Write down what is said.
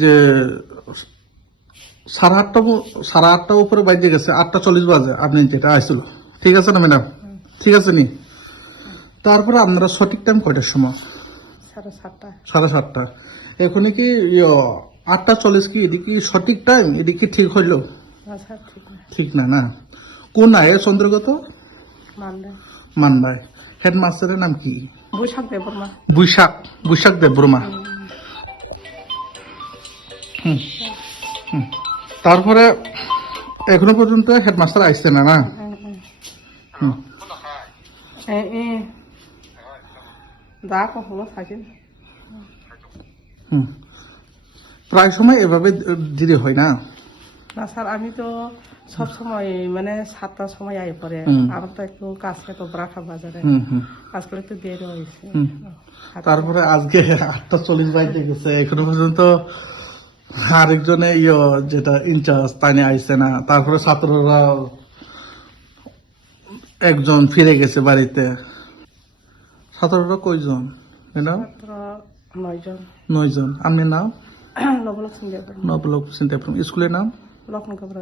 যে 8:30 উপরে বাজে গেছে, 8:40 বাজে আপনি যেটা আসছিল, ঠিক আছে না ম্যাডাম? ঠিক আছে নি? তারপরে আপনারা সঠিক টাইম কয়টার সময়? 7:30। এখন কি 8:40 কি এদিকে সঠিক টাইম? এদিকে ঠিক হইলো? ঠিক না না। কোন আয়ে চন্দ্রগত? মান্দায়। হেডমাস্টারের নাম কি? বৈশাখ দেববর্মা। তারপরে এখনো পর্যন্ত হেডমাস্টার আসছে না না? প্রায় সময় এভাবে দেরি হয় না? না স্যার, আমি তো সব সময় মানে 7টার সময় আই পরে। আমার তো একটু কাছে তো ব্রাখা বাজারে, কাজ করে একটু দেরি হয়েছে। তারপরে আজকে 8:40 বাজে গেছে, এখনো পর্যন্ত আরেকজনে যেটা ইনচার্জ তাই আইসে না। তারপরে ছাত্ররা একজন ফিরে গেছে বাড়িতে। ছাত্ররা কয়জন? 9 জন। আপনার নাম? নবলক্ষ্মী দেব। নবলক্ষ্মী দেব। স্কুলের নাম? লক্ষ্মণ কাবরা।